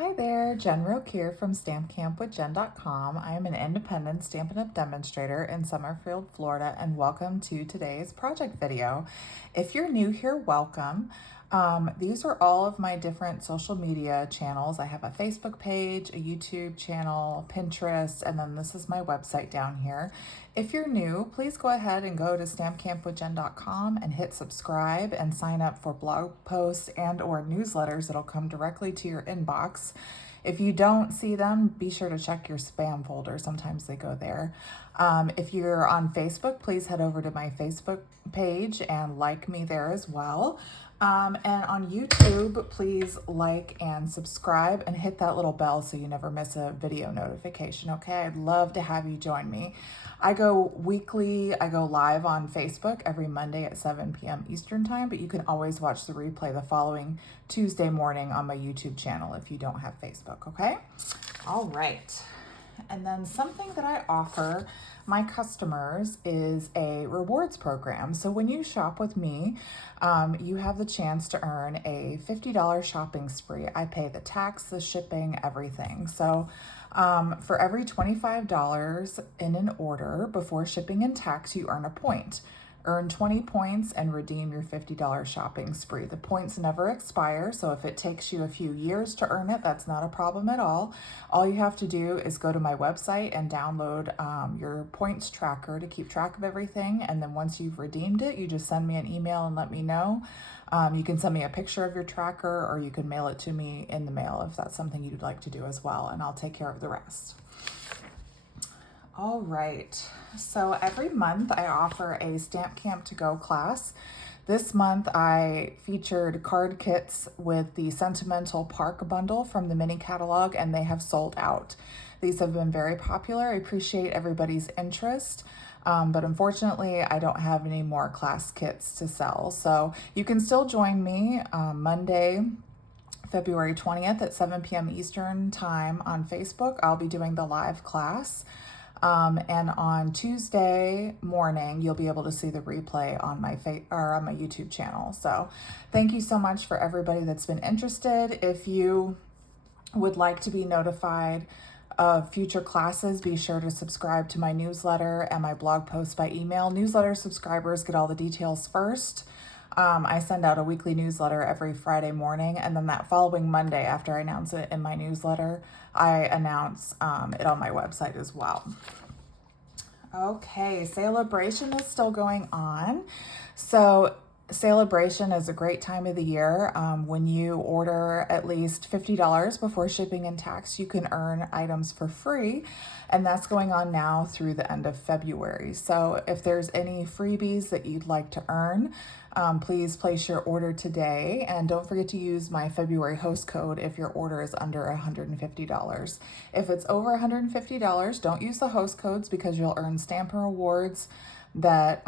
Hi there, Jen Roque here from StampCampWithJen.com. I am an independent Stampin' Up! Demonstrator in Summerfield, Florida, and welcome to today's project video. If you're new here, welcome. These are all of my different social media channels. I have a Facebook page, a YouTube channel, Pinterest, and then this is my website down here. If you're new, please go ahead and go to StampCampWithJen.com and hit subscribe and sign up for blog posts and or newsletters that'll come directly to your inbox. If you don't see them, be sure to check your spam folder. Sometimes they go there. If you're on Facebook, please head over to my Facebook page and like me there as well. And on YouTube, please like and subscribe and hit that little bell so you never miss a video notification, okay? I'd love to have you join me. I go live on Facebook every Monday at 7 p.m. Eastern time, but you can always watch the replay the following Tuesday morning on my YouTube channel if you don't have Facebook, okay? All right. And then something that I offer my customers is a rewards program. So when you shop with me, you have the chance to earn a $50 shopping spree. I pay the tax, the shipping, everything. So for every $25 in an order before shipping and tax, you earn a point. Earn 20 points and redeem your $50 shopping spree. The points never expire, so if it takes you a few years to earn it, that's not a problem at all. All you have to do is go to my website and download your points tracker to keep track of everything, and then once you've redeemed it, you just send me an email and let me know. You can send me a picture of your tracker, or you can mail it to me in the mail if that's something you'd like to do as well, and I'll take care of the rest. All right, so every month I offer a Stamp Camp to Go class. This month I featured card kits with the Sentimental Park bundle from the mini catalog, and they have sold out. These have been very popular. I appreciate everybody's interest, but unfortunately I don't have any more class kits to sell. So you can still join me Monday, February 20th at 7 p.m. Eastern time on Facebook. I'll be doing the live class. And on Tuesday morning, you'll be able to see the replay on my on my YouTube channel. So thank you so much for everybody that's been interested. If you would like to be notified of future classes, be sure to subscribe to my newsletter and my blog post by email. Newsletter subscribers get all the details first. I send out a weekly newsletter every Friday morning, and then that following Monday, after I announce it in my newsletter, I announce it on my website as well. Okay, Sale-A-Bration is still going on. So Sale-A-Bration is a great time of the year. When you order at least $50 before shipping and tax, you can earn items for free, and that's going on now through the end of February. So if there's any freebies that you'd like to earn, please place your order today, and don't forget to use my February host code if your order is under $150. If it's over $150, don't use the host codes because you'll earn Stampin' Rewards that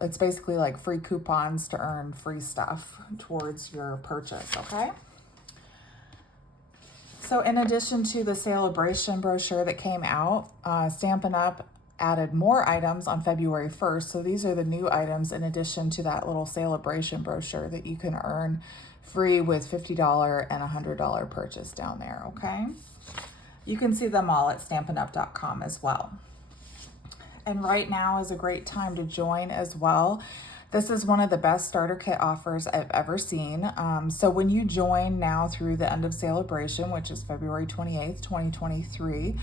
it's basically like free coupons to earn free stuff towards your purchase, okay? So in addition to the Sale-A-Bration brochure that came out, Stampin' Up! Added more items on February 1st. So these are the new items in addition to that little Sale-A-Bration brochure that you can earn free with $50 and $100 purchase down there, okay? You can see them all at stampinup.com as well. And right now is a great time to join as well. This is one of the best starter kit offers I've ever seen. So when you join now through the end of Sale-A-Bration, which is February 28th, 2023,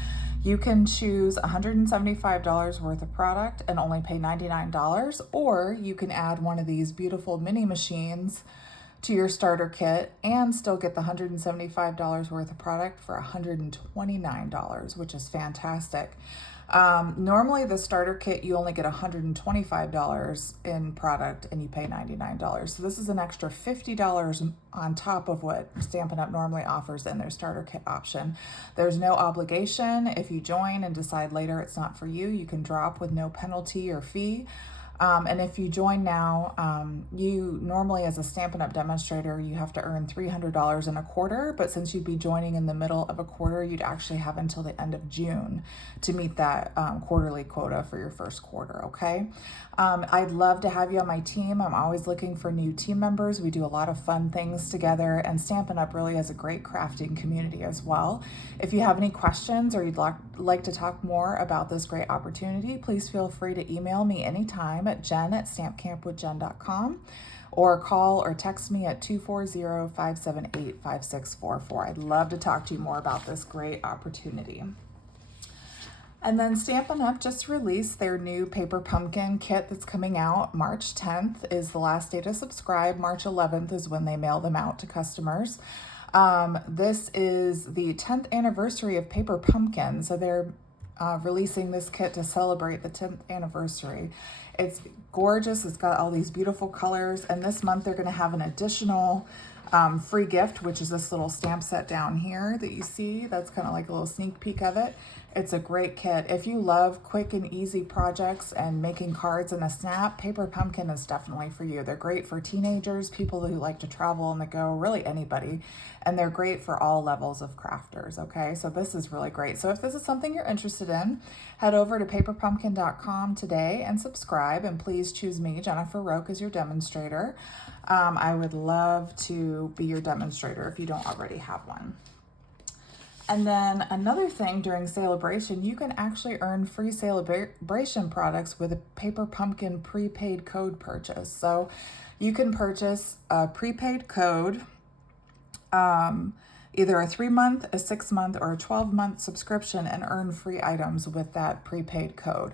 you can choose $175 worth of product and only pay $99, or you can add one of these beautiful mini machines to your starter kit and still get the $175 worth of product for $129, which is fantastic. Normally the starter kit, you only get $125 in product and you pay $99. So this is an extra $50 on top of what Stampin' Up! Normally offers in their starter kit option. There's no obligation. If you join and decide later it's not for you, you can drop with no penalty or fee. And if you join now, you normally, as a Stampin' Up! Demonstrator, you have to earn $300 in a quarter, but since you'd be joining in the middle of a quarter, you'd actually have until the end of June to meet that quarterly quota for your first quarter, okay? I'd love to have you on my team. I'm always looking for new team members. We do a lot of fun things together, and Stampin' Up! Really has a great crafting community as well. If you have any questions or you'd like to talk more about this great opportunity, please feel free to email me anytime at jen@stampcampwithjen.com or call or text me at 240-578-5644. I'd love to talk to you more about this great opportunity. And then Stampin' Up! Just released their new paper pumpkin kit that's coming out. March 10th is the last day to subscribe. March 11th is when they mail them out to customers. This is the 10th anniversary of Paper Pumpkin, so they're releasing this kit to celebrate the 10th anniversary. It's gorgeous. It's got all these beautiful colors, and this month they're going to have an additional free gift, which is this little stamp set down here that you see. That's kind of like a little sneak peek of it. It's a great kit. If you love quick and easy projects and making cards in a snap, Paper Pumpkin is definitely for you. They're great for teenagers, people who like to travel on the go, really anybody. And they're great for all levels of crafters, okay? So this is really great. So if this is something you're interested in, head over to paperpumpkin.com today and subscribe. And please choose me, Jennifer Roque, as your demonstrator. I would love to be your demonstrator if you don't already have one. And then another thing during Sale-A-Bration, you can actually earn free Sale-A-Bration products with a Paper Pumpkin prepaid code purchase. So you can purchase a prepaid code, either a 3-month, a 6-month, or a 12-month subscription and earn free items with that prepaid code.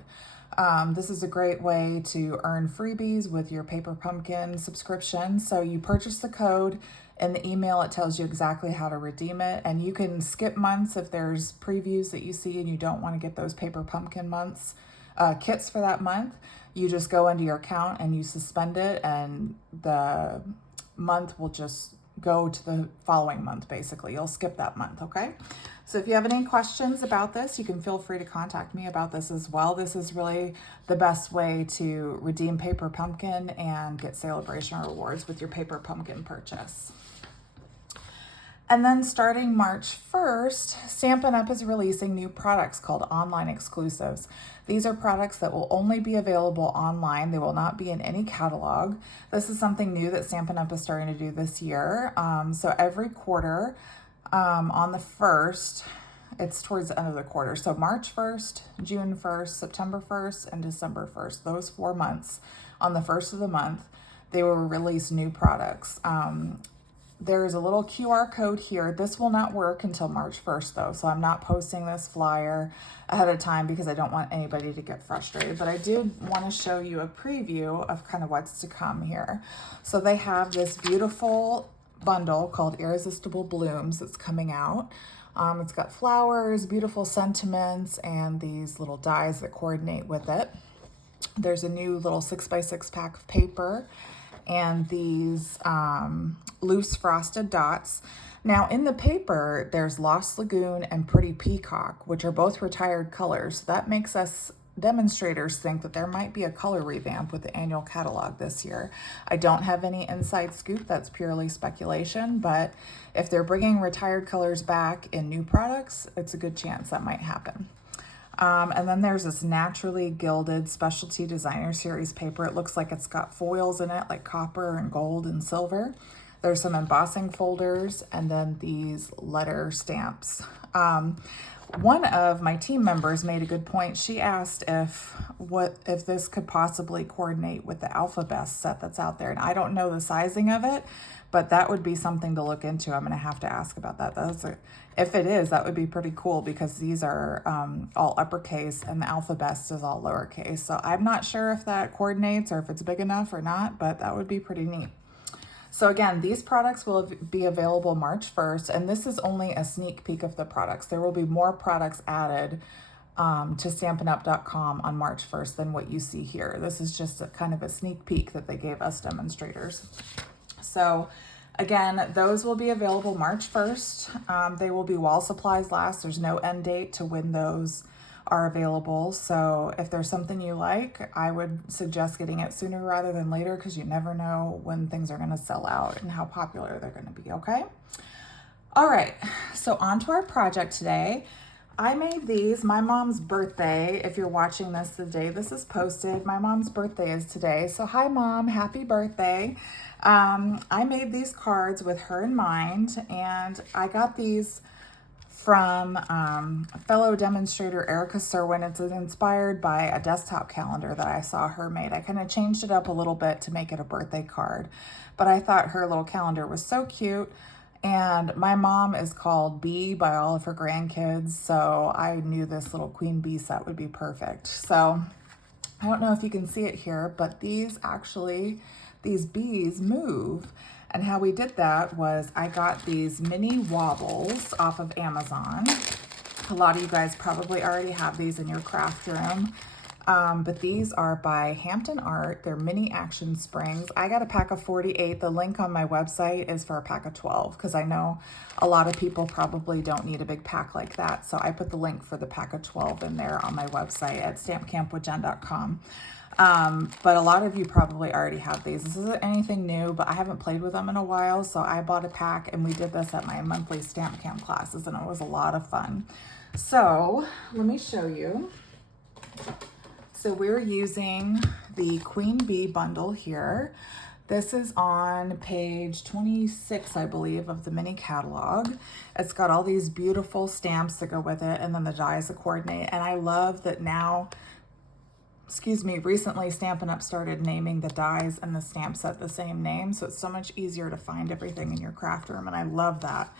This is a great way to earn freebies with your Paper Pumpkin subscription. So you purchase the code. In the email, it tells you exactly how to redeem it, and you can skip months if there's previews that you see and you don't want to get those Paper Pumpkin months kits for that month. You just go into your account and you suspend it, and the month will just go to the following month, basically. You'll skip that month, okay? So if you have any questions about this, you can feel free to contact me about this as well. This is really the best way to redeem Paper Pumpkin and get Sale-A-Bration rewards with your Paper Pumpkin purchase. And then starting March 1st, Stampin' Up! Is releasing new products called Online Exclusives. These are products that will only be available online. They will not be in any catalog. This is something new that Stampin' Up! Is starting to do this year. So every quarter, on the 1st, it's towards the end of the quarter. So March 1st, June 1st, September 1st, and December 1st, those 4 months, on the 1st of the month, they will release new products. There's a little QR code here. This will not work until March 1st though, so I'm not posting this flyer ahead of time because I don't want anybody to get frustrated, but I did want to show you a preview of kind of what's to come here. So they have this beautiful bundle called Irresistible Blooms that's coming out. It's got flowers, beautiful sentiments, and these little dies that coordinate with it. There's a new little 6x6 pack of paper and these loose frosted dots. Now in the paper, there's Lost Lagoon and Pretty Peacock, which are both retired colors. That makes us demonstrators think that there might be a color revamp with the annual catalog this year. I don't have any inside scoop, that's purely speculation, but if they're bringing retired colors back in new products, it's a good chance that might happen. And then there's this Naturally Gilded Specialty Designer Series paper. It looks like it's got foils in it, like copper and gold and silver. There's some embossing folders and then these letter stamps. One of my team members made a good point. She asked if this could possibly coordinate with the Alphabet set that's out there. And I don't know the sizing of it, but that would be something to look into. I'm going to have to ask about that. If it is, that would be pretty cool because these are all uppercase and the Alphabet is all lowercase. So I'm not sure if that coordinates or if it's big enough or not, but that would be pretty neat. So again, these products will be available March 1st, and this is only a sneak peek of the products. There will be more products added to StampinUp.com on March 1st than what you see here. This is just a kind of a sneak peek that they gave us demonstrators. So again, those will be available March 1st. They will be while supplies last. There's no end date to when those are available. So if there's something you like, I would suggest getting it sooner rather than later, because you never know when things are going to sell out and how popular they're going to be, okay? All right, so on to our project today. I made these, my mom's birthday. If you're watching this the day this is posted, my mom's birthday is today. So hi Mom, happy birthday. I made these cards with her in mind, and I got these from fellow demonstrator Erica Serwin. It's inspired by a desktop calendar that I saw her made. I kind of changed it up a little bit to make it a birthday card, but I thought her little calendar was so cute. And my mom is called Bee by all of her grandkids, so I knew this little queen bee set would be perfect. So I don't know if you can see it here, but these bees move. And how we did that was I got these mini wobbles off of Amazon. A lot of you guys probably already have these in your craft room. But these are by Hampton Art. They're mini action springs. I got a pack of 48. The link on my website is for a pack of 12, because I know a lot of people probably don't need a big pack like that. So I put the link for the pack of 12 in there on my website at stampcampwithjen.com. But a lot of you probably already have these. This isn't anything new, but I haven't played with them in a while. So I bought a pack, and we did this at my monthly Stamp Camp classes, and it was a lot of fun. So let me show you. So we're using the Queen Bee bundle here. This is on page 26, I believe, of the mini catalog. It's got all these beautiful stamps that go with it, and then the dies that coordinate. And I love that now, recently Stampin' Up! Started naming the dies and the stamp set the same name. So it's so much easier to find everything in your craft room, and I love that.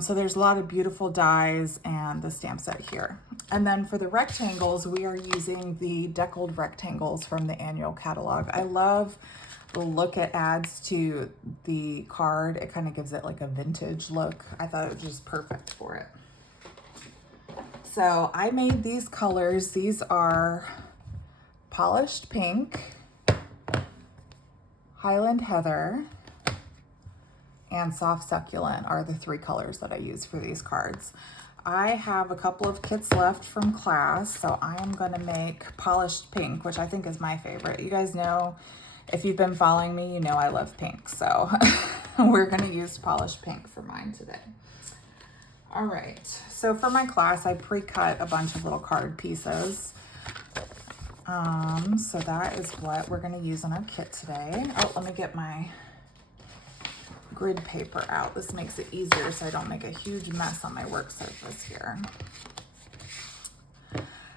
So there's a lot of beautiful dies and the stamp set here. And then for the rectangles, we are using the deckled rectangles from the annual catalog. I love the look it adds to the card. It kind of gives it like a vintage look. I thought it was just perfect for it. So I made these colors. These are Polished Pink, Highland Heather, and Soft Succulent are the three colors that I use for these cards. I have a couple of kits left from class, so I am going to make Polished Pink, which I think is my favorite. You guys know, if you've been following me, you know I love pink, so we're going to use Polished Pink for mine today. All right, so for my class, I pre-cut a bunch of little card pieces. So that is what we're going to use in our kit today. Oh, let me get my grid paper out. This makes it easier so I don't make a huge mess on my work surface here.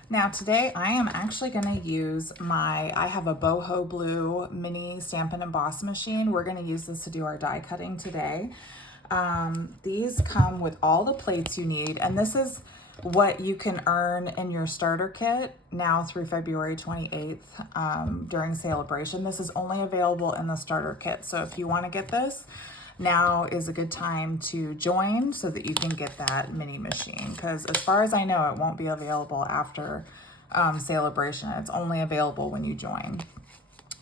Now today I am actually going to use I have a boho blue mini Stampin' Emboss machine. We're going to use this to do our die cutting today. These come with all the plates you need, and this is what you can earn in your starter kit now through February 28th during Sale-A-Bration. This is only available in the starter kit. So if you want to get this, now is a good time to join so that you can get that mini machine, because as far as I know, it won't be available after Sale-A-Bration. It's only available when you join.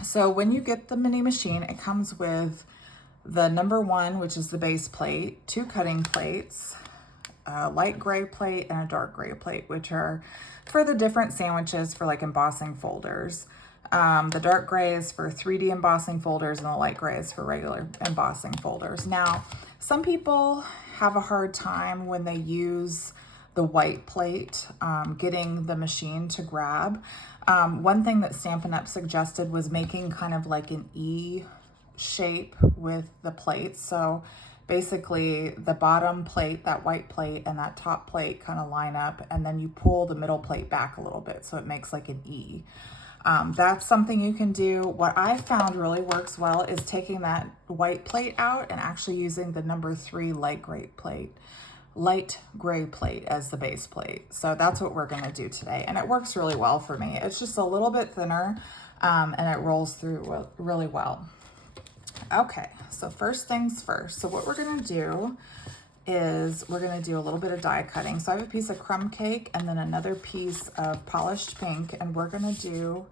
So when you get the mini machine, it comes with the number 1, which is the base plate, 2 cutting plates, a light gray plate and a dark gray plate, which are for the different sandwiches for like embossing folders. The dark gray is for 3D embossing folders, and the light gray is for regular embossing folders. Now, some people have a hard time when they use the white plate, getting the machine to grab. One thing that Stampin' Up! Suggested was making kind of like an E shape with the plates. So basically the bottom plate, that white plate, and that top plate kind of line up, and then you pull the middle plate back a little bit so it makes like an E. That's something you can do. What I found really works well is taking that white plate out and actually using the number 3 light gray plate as the base plate. So that's what we're going to do today, and it works really well for me. It's just a little bit thinner, and it rolls through really well. Okay, so first things first. So what we're going to do is we're going to do a little bit of die cutting. So I have a piece of crumb cake and then another piece of polished pink, and we're going to do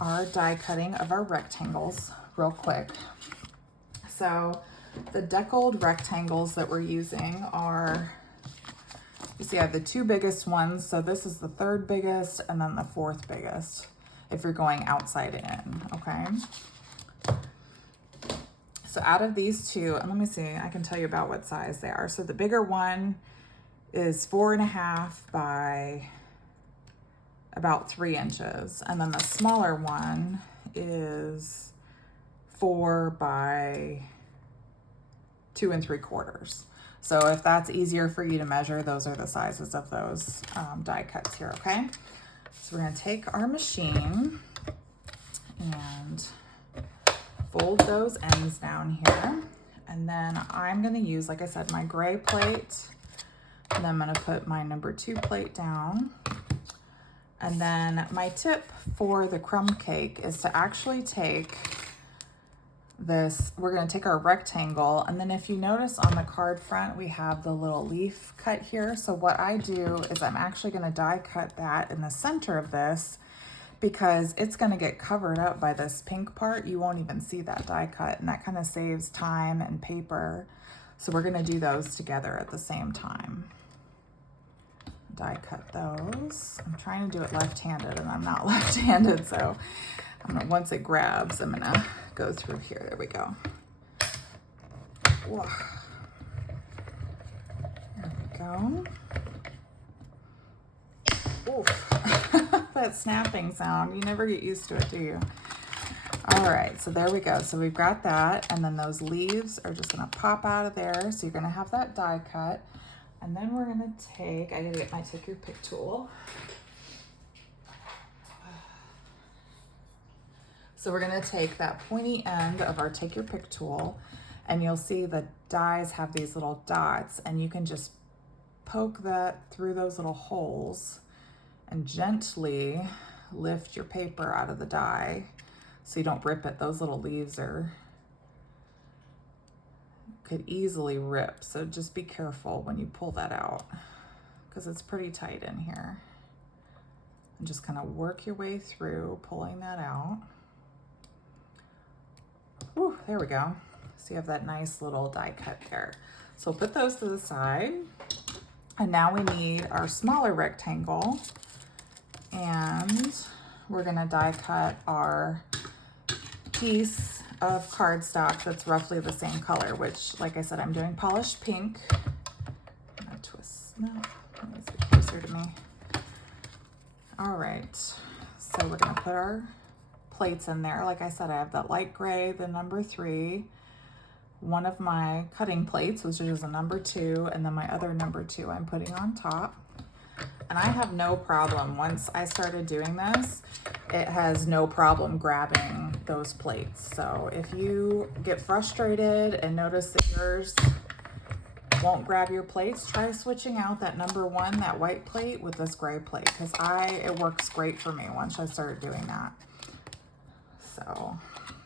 our die cutting of our rectangles real quick. So the deckled rectangles that we're using are You see I have the two biggest ones, so this is the third biggest and then the fourth biggest if you're going outside in, okay? So out of these two, and let me see, I can tell you about what size they are. So the bigger one is 4.5 by about 3 inches. And then the smaller one is 4 by 2 3/4. So if that's easier for you to measure, those are the sizes of those die cuts here, okay? So we're gonna take our machine and fold those ends down here. And then I'm gonna use, like I said, my gray plate. And then I'm gonna put my number 2 plate down. And then my tip for the crumb cake is to actually take this, we're gonna take our rectangle, and then if you notice on the card front, we have the little leaf cut here. So what I do is I'm actually gonna die cut that in the center of this because it's gonna get covered up by this pink part. You won't even see that die cut, and that kind of saves time and paper. So we're gonna do those together at the same time. Die cut those. I'm trying to do it left-handed and I'm not left-handed, so once it grabs, I'm gonna go through here. There we go. Whoa. There we go. Oof. That snapping sound, you never get used to it, do you? All right, so there we go. So we've got that, and then those leaves are just gonna pop out of there. So you're gonna have that die cut. And then we're gonna take, I gotta get my take your pick tool. So we're gonna take that pointy end of our take your pick tool, and you'll see the dies have these little dots, and you can just poke that through those little holes and gently lift your paper out of the die so you don't rip it. Those little leaves could easily rip, so just be careful when you pull that out because it's pretty tight in here. And just kind of work your way through pulling that out. Whew, there we go. So you have that nice little die cut there. So we'll put those to the side. And now we need our smaller rectangle, and we're gonna die cut our piece of cardstock that's roughly the same color, which, like I said, I'm doing polished pink. I'm gonna twist, no, let me get closer to me. All right, so we're gonna put our plates in there. Like I said, I have that light gray, the number 3, one of my cutting plates, which is a number 2, and then my other number 2 I'm putting on top. And I have no problem, once I started doing this, it has no problem grabbing those plates. So if you get frustrated and notice that yours won't grab your plates, try switching out that number 1, that white plate, with this gray plate, because it works great for me once I started doing that. So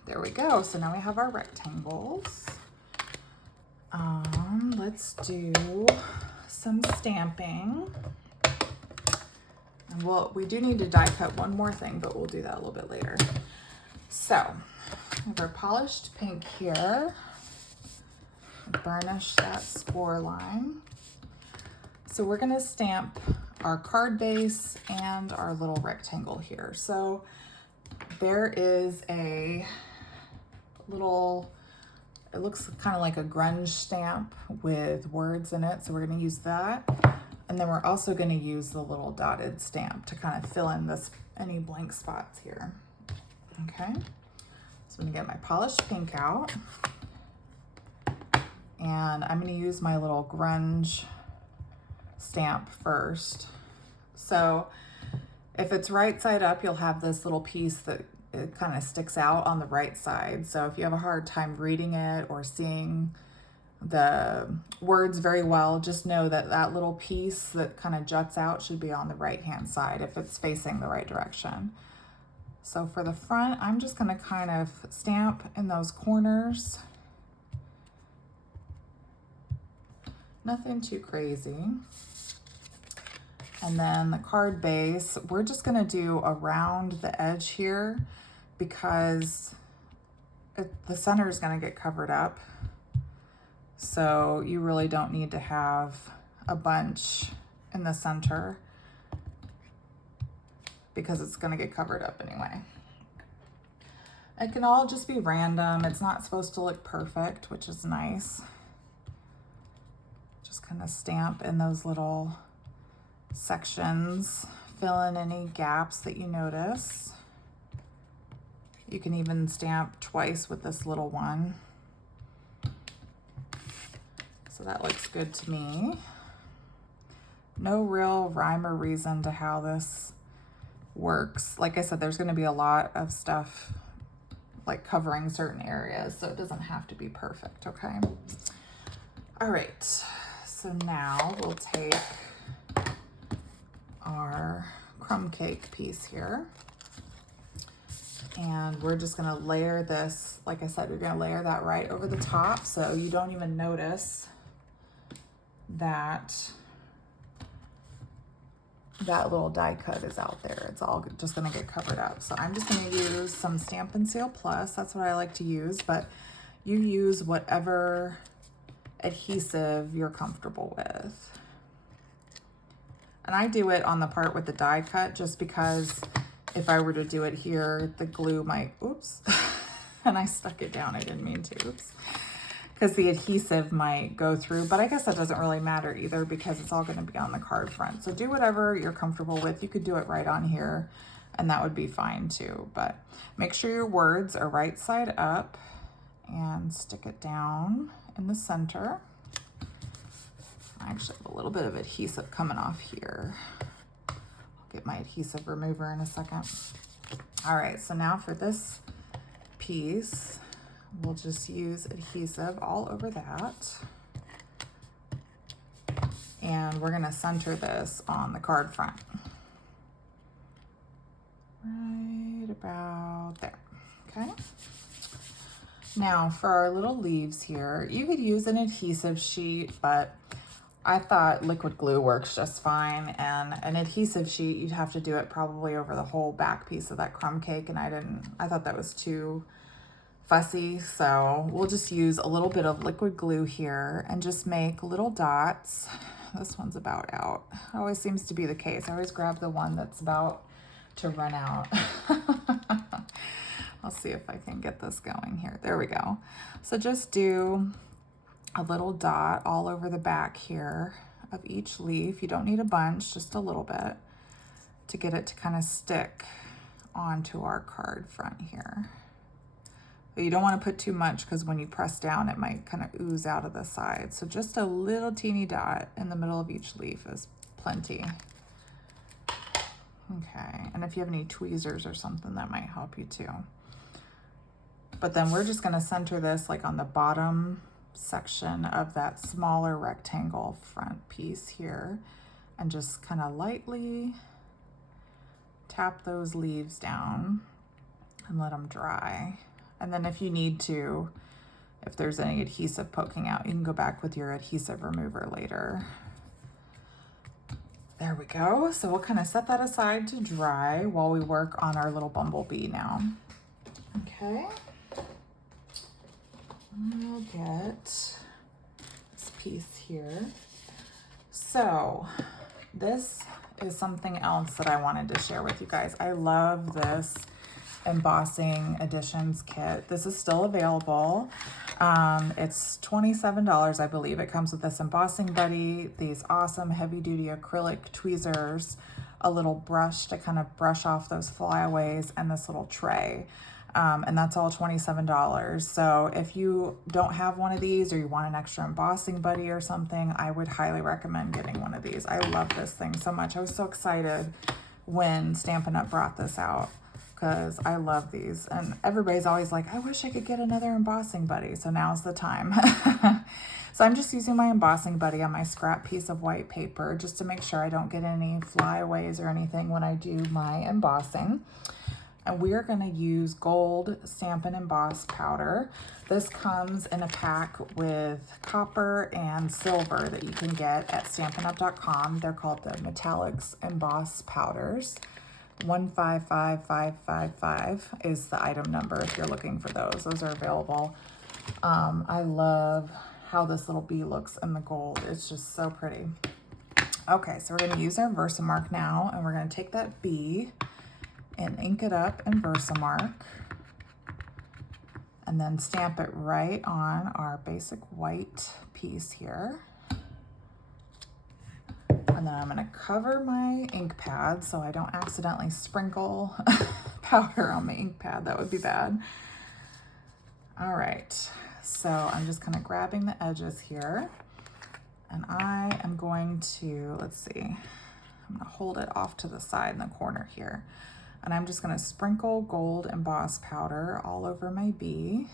there we go. So now we have our rectangles. Let's do some stamping. And we do need to die cut one more thing, but we'll do that a little bit later. So we have our polished pink here. Burnish that score line. So we're gonna stamp our card base and our little rectangle here. So there is a little, it looks kind of like a grunge stamp with words in it. So we're gonna use that. And then we're also gonna use the little dotted stamp to kind of fill in any blank spots here. Okay, so I'm gonna get my polished pink out. And I'm gonna use my little grunge stamp first. So if it's right side up, you'll have this little piece that it kind of sticks out on the right side. So if you have a hard time reading it or seeing the words very well, just know that that little piece that kind of juts out should be on the right hand side if it's facing the right direction. So for the front, I'm just gonna kind of stamp in those corners. Nothing too crazy. And then the card base, we're just gonna do around the edge here because the center is gonna get covered up. So you really don't need to have a bunch in the center because it's going to get covered up anyway. It can all just be random. It's not supposed to look perfect, which is nice. Just kind of stamp in those little sections, fill in any gaps that you notice. You can even stamp twice with this little one. So that looks good to me. No real rhyme or reason to how this works. Like I said, there's going to be a lot of stuff like covering certain areas, so it doesn't have to be perfect, okay? All right, so now we'll take our crumb cake piece here, and we're just gonna layer this, like I said, we're gonna layer that right over the top so you don't even notice that that little die cut is out there. It's all just gonna get covered up. So I'm just gonna use some Stampin' Sale Plus. That's what I like to use, but you use whatever adhesive you're comfortable with. And I do it on the part with the die cut just because if I were to do it here, the glue might, oops, and I stuck it down, I didn't mean to, oops. Because the adhesive might go through, but I guess that doesn't really matter either because it's all going to be on the card front. So do whatever you're comfortable with. You could do it right on here and that would be fine too, but make sure your words are right side up and stick it down in the center. I actually have a little bit of adhesive coming off here. I'll get my adhesive remover in a second. All right, so now for this piece, we'll just use adhesive all over that. And we're gonna center this on the card front. Right about there, okay? Now for our little leaves here, you could use an adhesive sheet, but I thought liquid glue works just fine. And an adhesive sheet, you'd have to do it probably over the whole back piece of that crumb cake, and I thought that was too fussy, so we'll just use a little bit of liquid glue here and just make little dots. This one's about out. It always seems to be the case. I always grab the one that's about to run out. I'll see if I can get this going here. There we go. So just do a little dot all over the back here of each leaf. You don't need a bunch, just a little bit to get it to kind of stick onto our card front here. But you don't want to put too much because when you press down, it might kind of ooze out of the side. So just a little teeny dot in the middle of each leaf is plenty. Okay, and if you have any tweezers or something, that might help you too. But then we're just going to center this like on the bottom section of that smaller rectangle front piece here and just kind of lightly tap those leaves down and let them dry. And then if you need to, if there's any adhesive poking out, you can go back with your adhesive remover later. There we go. So we'll kind of set that aside to dry while we work on our little bumblebee now. Okay. I'll get this piece here. So this is something else that I wanted to share with you guys. I love this embossing additions kit. This is still available. It's $27, I believe. It comes with this embossing buddy, these awesome heavy duty acrylic tweezers, a little brush to kind of brush off those flyaways, and this little tray. And that's all $27. So if you don't have one of these or you want an extra embossing buddy or something, I would highly recommend getting one of these. I love this thing so much. I was so excited when Stampin' Up! Brought this out, because I love these. And everybody's always like, I wish I could get another embossing buddy. So now's the time. So I'm just using my embossing buddy on my scrap piece of white paper just to make sure I don't get any flyaways or anything when I do my embossing. And we're gonna use gold Stampin' Emboss powder. This comes in a pack with copper and silver that you can get at StampinUp.com. They're called the Metallics Emboss Powders. 155555 is the item number if you're looking for those. Those are available. I love how this little bee looks in the gold. It's just so pretty. Okay, so we're gonna use our Versamark now, and we're gonna take that B and ink it up in Versamark, and then stamp it right on our basic white piece here. And then I'm gonna cover my ink pad so I don't accidentally sprinkle powder on my ink pad. That would be bad. All right, so I'm just kind of grabbing the edges here, and I am going to, let's see, I'm gonna hold it off to the side in the corner here. And I'm just gonna sprinkle gold emboss powder all over my B.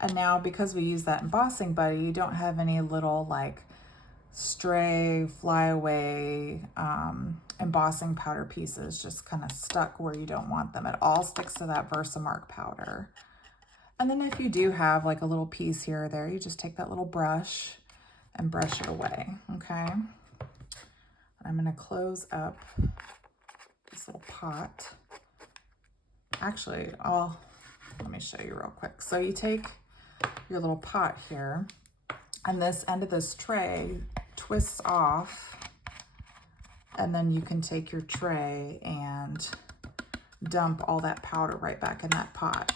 And now, because we use that embossing buddy, you don't have any little like stray, flyaway embossing powder pieces just kind of stuck where you don't want them. It all sticks to that Versamark powder. And then if you do have like a little piece here or there, you just take that little brush and brush it away, okay? I'm gonna close up this little pot. Actually, let me show you real quick. So you take your little pot here, and this end of this tray twists off, and then you can take your tray and dump all that powder right back in that pot.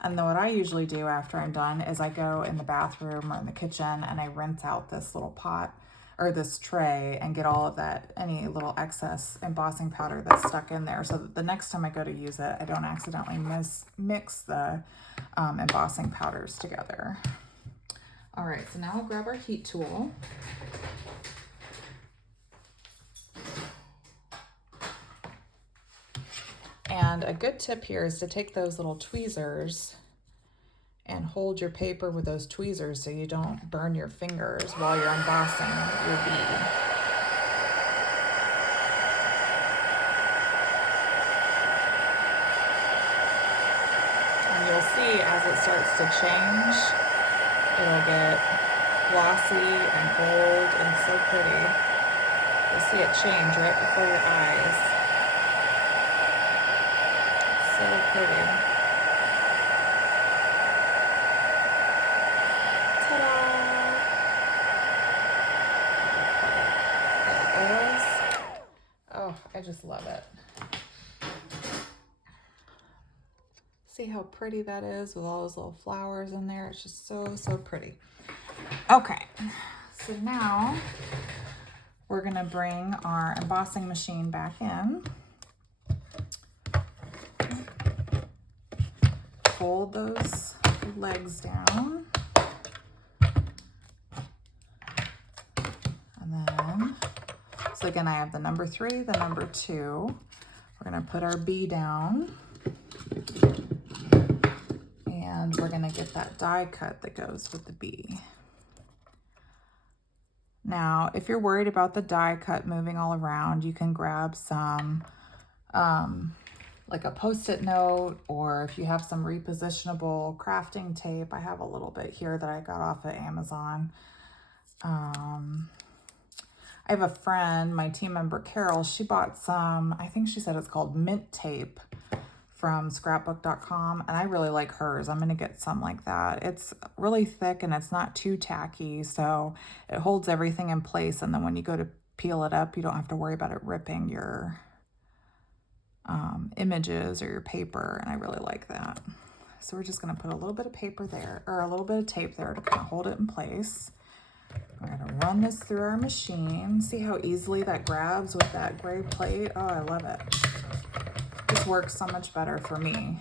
And then what I usually do after I'm done is I go in the bathroom or in the kitchen and I rinse out this little pot or this tray and get all of that, any little excess embossing powder that's stuck in there, so that the next time I go to use it, I don't accidentally mix the embossing powders together. All right, so now we'll grab our heat tool. And a good tip here is to take those little tweezers and hold your paper with those tweezers so you don't burn your fingers while you're embossing your bead. And you'll see as it starts to change, it'll get glossy and gold and so pretty. You'll see it change right before your eyes. So pretty. Ta-da! There it is. Oh, I just love it. See how pretty that is with all those little flowers in there? It's just so, so pretty. Okay, so now we're gonna bring our embossing machine back in. Fold those legs down. And then, so again, I have the number 3, the number 2. We're gonna put our B down. And we're gonna get that die cut that goes with the B. Now, if you're worried about the die cut moving all around, you can grab some, like a Post-it note, or if you have some repositionable crafting tape. I have a little bit here that I got off of Amazon. I have a friend, my team member Carol, she bought some, I think she said it's called mint tape from scrapbook.com, and I really like hers. I'm gonna get some like that. It's really thick and it's not too tacky, so it holds everything in place, and then when you go to peel it up, you don't have to worry about it ripping your images or your paper, and I really like that. So we're just gonna put a little bit of paper there, or a little bit of tape there to kind of hold it in place. We're gonna run this through our machine. See how easily that grabs with that gray plate? Oh, I love it. This works so much better for me.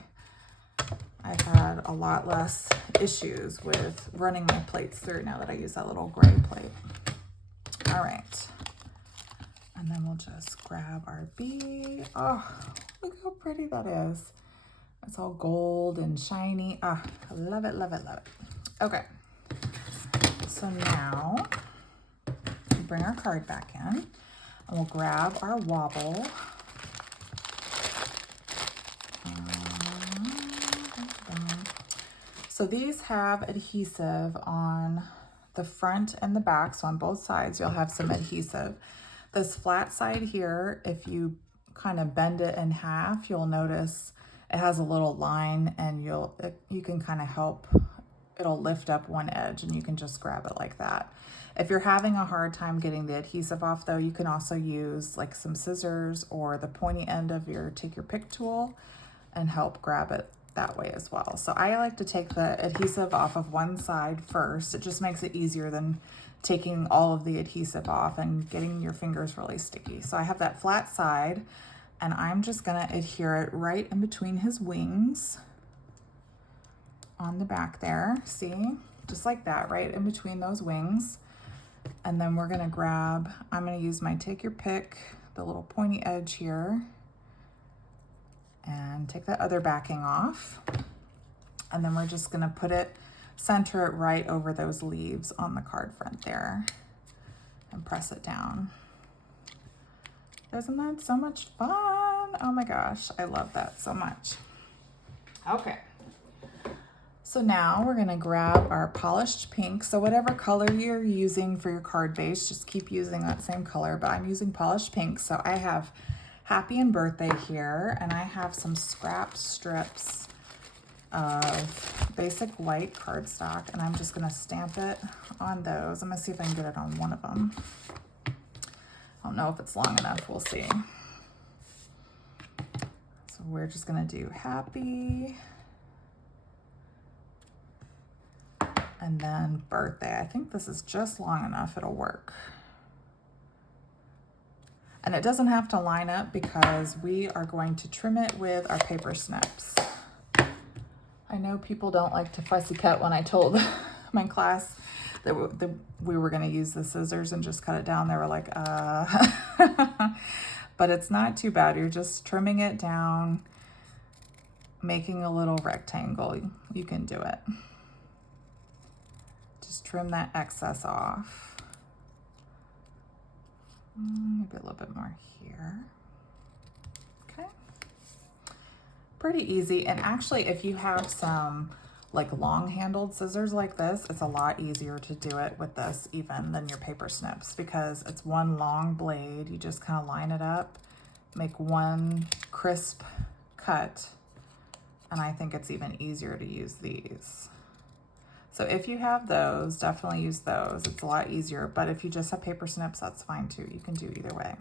I've had a lot less issues with running my plates through now that I use that little gray plate. All right. And then we'll just grab our B. Oh, look how pretty that is. It's all gold and shiny. Ah, I love it, love it, love it. Okay. So now we bring our card back in, and we'll grab our Wobble. So these have adhesive on the front and the back. So on both sides, you'll have some adhesive. This flat side here, if you kind of bend it in half, you'll notice it has a little line, and you can kind of help it'll lift up one edge and you can just grab it like that. If you're having a hard time getting the adhesive off though, you can also use like some scissors or the pointy end of your take your pick tool and help grab it that way as well. So I like to take the adhesive off of one side first. It just makes it easier than taking all of the adhesive off and getting your fingers really sticky. So I have that flat side and I'm just gonna adhere it right in between his wings on the back there. See, just like that, right in between those wings. And then we're gonna grab, I'm gonna use my take your pick, the little pointy edge here, and take that other backing off. And then we're just gonna put it, center it right over those leaves on the card front there and press it down. Isn't that so much fun? Oh my gosh, I love that so much. Okay. So now we're gonna grab our polished pink. So whatever color you're using for your card base, just keep using that same color, but I'm using polished pink. So I have Happy and Birthday here, and I have some scrap strips of basic white cardstock, and I'm just gonna stamp it on those. I'm gonna see if I can get it on one of them. I don't know if it's long enough, we'll see. So we're just gonna do Happy, and then Birthday. I think this is just long enough, it'll work. And it doesn't have to line up because we are going to trim it with our paper snips. I know people don't like to fussy cut. When I told my class that we were gonna use the scissors and just cut it down, they were like, But it's not too bad. You're just trimming it down, making a little rectangle. You can do it. Just trim that excess off. Maybe a little bit more here. Okay. Pretty easy. And actually, if you have some like long handled scissors like this, it's a lot easier to do it with this even than your paper snips, because it's one long blade. You just kind of line it up, make one crisp cut. And I think it's even easier to use these. So if you have those, definitely use those. It's a lot easier, but if you just have paper snips, that's fine too. You can do either way.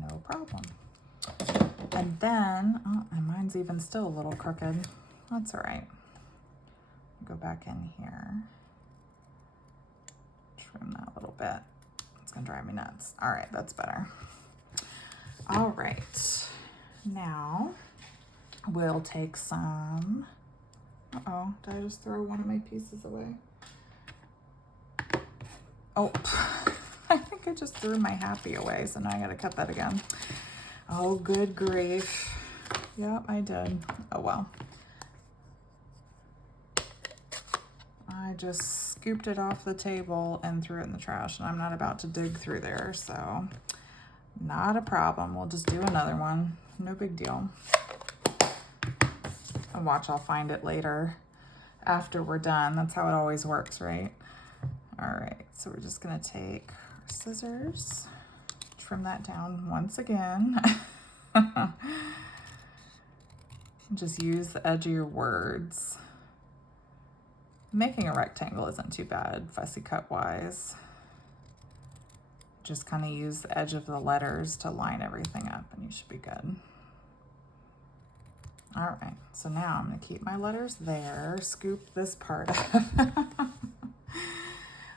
No problem. And then, oh, and mine's even still a little crooked. That's all right. Go back in here. Trim that a little bit. It's gonna drive me nuts. All right, that's better. All right, now we'll take some, uh-oh, did I just throw one of my pieces away? Oh, I think I just threw my Happy away, so now I gotta cut that again. Oh, good grief. Yep, I did. Oh, well. I just scooped it off the table and threw it in the trash, and I'm not about to dig through there, so not a problem. We'll just do another one. No big deal. And watch, I'll find it later after we're done. That's how it always works, right? All right, so we're just gonna take our scissors, trim that down once again. Just use the edge of your words. Making a rectangle isn't too bad, fussy cut wise. Just kind of use the edge of the letters to line everything up and you should be good. All right, so now I'm gonna keep my letters there, scoop this part up.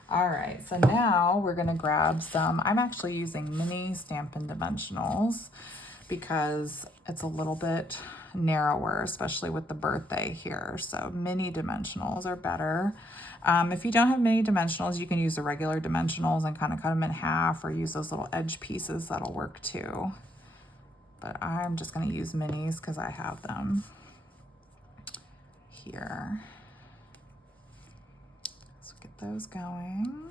All right, so now we're gonna grab some, I'm actually using mini Stampin' Dimensionals because it's a little bit narrower, especially with the birthday here. So mini dimensionals are better. If you don't have mini dimensionals, you can use the regular dimensionals and kind of cut them in half or use those little edge pieces. That'll work too. But I'm just gonna use minis because I have them here. So get those going.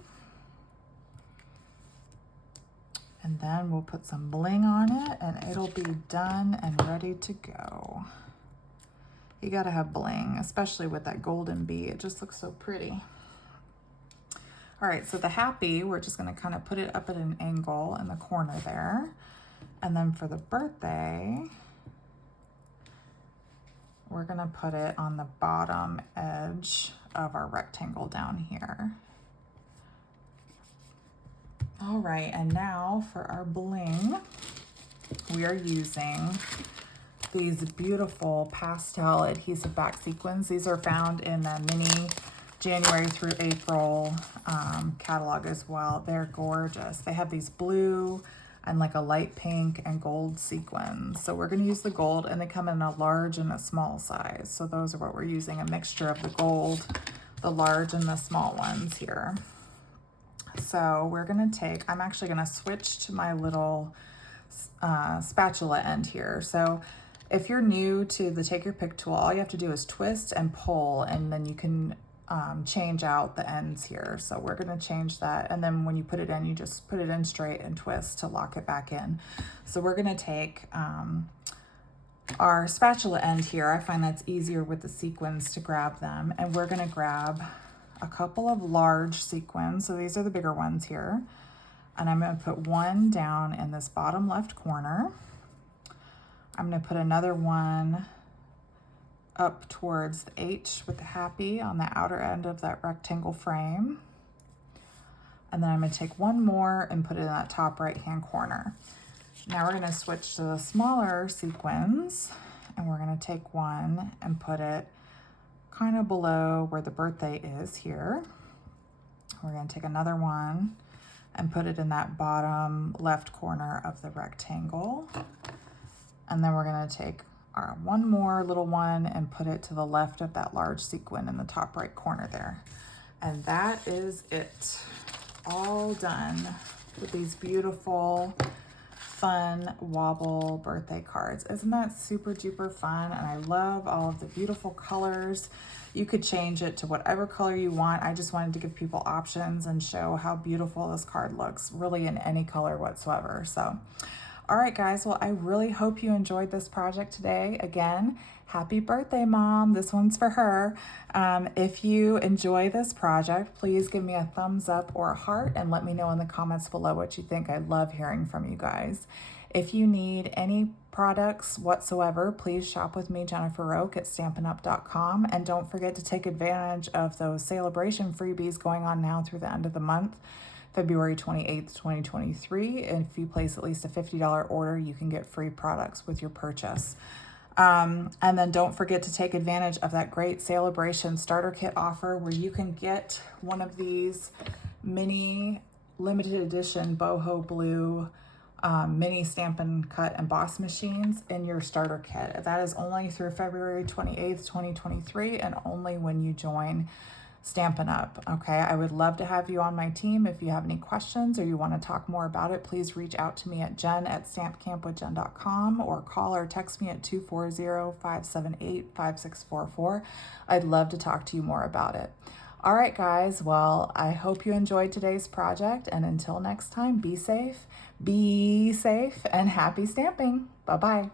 And then we'll put some bling on it and it'll be done and ready to go. You gotta have bling, especially with that golden bee. It just looks so pretty. All right, so the Happy, we're just gonna kind of put it up at an angle in the corner there. And then for the birthday, we're gonna put it on the bottom edge of our rectangle down here. All right, and now for our bling, we are using these beautiful pastel adhesive back sequins. These are found in the mini January through April catalog as well. They're gorgeous. They have these blue and like a light pink and gold sequins. So we're gonna use the gold, and they come in a large and a small size. So those are what we're using, a mixture of the gold, the large, and the small ones here. So we're gonna take, I'm actually gonna switch to my little spatula end here. So if you're new to the Take Your Pick tool, all you have to do is twist and pull, and then you can change out the ends here. So we're gonna change that, and then when you put it in, you just put it in straight and twist to lock it back in. So we're gonna take our spatula end here. I find that's easier with the sequins to grab them, and we're gonna grab a couple of large sequins. So these are the bigger ones here. And I'm gonna put one down in this bottom left corner. I'm gonna put another one up towards the H with the happy on the outer end of that rectangle frame. And then I'm gonna take one more and put it in that top right-hand corner. Now we're gonna switch to the smaller sequins, and we're gonna take one and put it kind of below where the birthday is here. We're gonna take another one and put it in that bottom left corner of the rectangle. And then we're gonna take our one more little one and put it to the left of that large sequin in the top right corner there. And that is it. All done with these beautiful, fun Wobble birthday cards. Isn't that super duper fun? And I love all of the beautiful colors. You could change it to whatever color you want. I just wanted to give people options and show how beautiful this card looks, really in any color whatsoever. So, all right, guys, well, I really hope you enjoyed this project today. Again, happy birthday, Mom. This one's for her. If you enjoy this project, please give me a thumbs up or a heart and let me know in the comments below what you think. I love hearing from you guys. If you need any products whatsoever, please shop with me, Jennifer Roque, at Stampin'Up.com. And don't forget to take advantage of those Sale-A-Bration freebies going on now through the end of the month. February 28th, 2023. And if you place at least a $50 order, you can get free products with your purchase. And then don't forget to take advantage of that great Sale-A-Bration starter kit offer where you can get one of these mini limited edition boho blue mini Stampin' Cut emboss machines in your starter kit. That is only through February 28th, 2023, and only when you join Stampin' Up. Okay, I would love to have you on my team. If you have any questions or you want to talk more about it, please reach out to me at jen@stampcampwithjen.com or call or text me at 240-578-5644. I'd love to talk to you more about it. All right, guys, well, I hope you enjoyed today's project, and until next time, be safe, and happy stamping. Bye-bye.